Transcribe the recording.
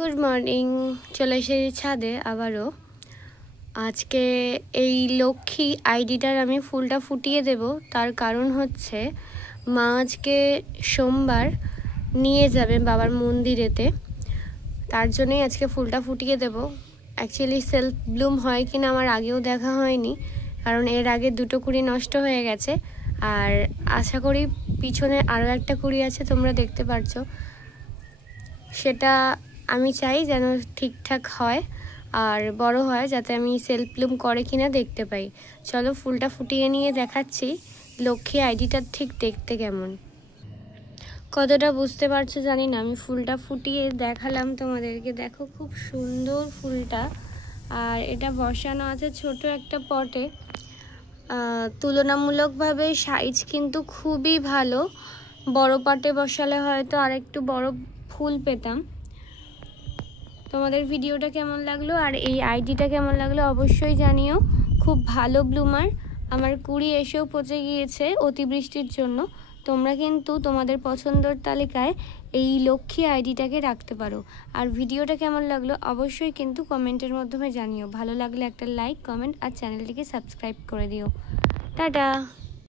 Good morning. চলে এসেছি ছাদে আবারও। আজকে এই লক্ষ্মী আইডিটার আমি ফুলটা ফুটিয়ে দেব। তার কারণ হচ্ছে মা আজকে সোমবার নিয়ে যাবে বাবার মন্দিরেতে, তার জন্যই আজকে ফুলটা ফুটিয়ে দেব। অ্যাকচুয়ালি সেলফ ব্লুম হয় কিনা আমার আগেও দেখা হয়নি, কারণ এর আগে দুটো কুড়ি নষ্ট হয়ে গেছে। আর আশা করি পিছনে আরও একটা কুড়ি আছে, তোমরা দেখতে পাচ্ছ। সেটা আমি চাই যেন ঠিকঠাক হয় আর বড় হয়, যাতে আমি সেলফ ব্লুম করে কিনা দেখতে পাই। চলো ফুলটা ফুটিয়ে নিয়ে দেখাচ্ছি লক্ষ্মী আইডিটা ঠিক দেখতে কেমন। কতটা বুঝতে পারছো জানি না, আমি ফুলটা ফুটিয়ে দেখালাম তোমাদেরকে। দেখো খুব সুন্দর ফুলটা। আর এটা বসানো আছে ছোট একটা পটে। তুলনামূলকভাবে সাইজ কিন্তু খুবই ভালো। বড় পটে বসালে হয়তো আর একটু বড় ফুল পেতাম। তোমাদের ভিডিওটা কেমন লাগলো আর এই আইডিটা কেমন লাগলো অবশ্যই জানিও। খুব ভালো ব্লুমার। আমার কুড়ি এসেও পচে গিয়েছে অতিবৃষ্টির জন্য। তোমরা কিন্তু তোমাদের পছন্দের তালিকায় এই লক্ষ্মী আইডিটাকে রাখতে পারো। আর ভিডিওটা কেমন লাগলো অবশ্যই কিন্তু কমেন্টের মাধ্যমে জানিও। ভালো লাগলে একটা লাইক, কমেন্ট আর চ্যানেলটিকে সাবস্ক্রাইব করে দিও। টাটা।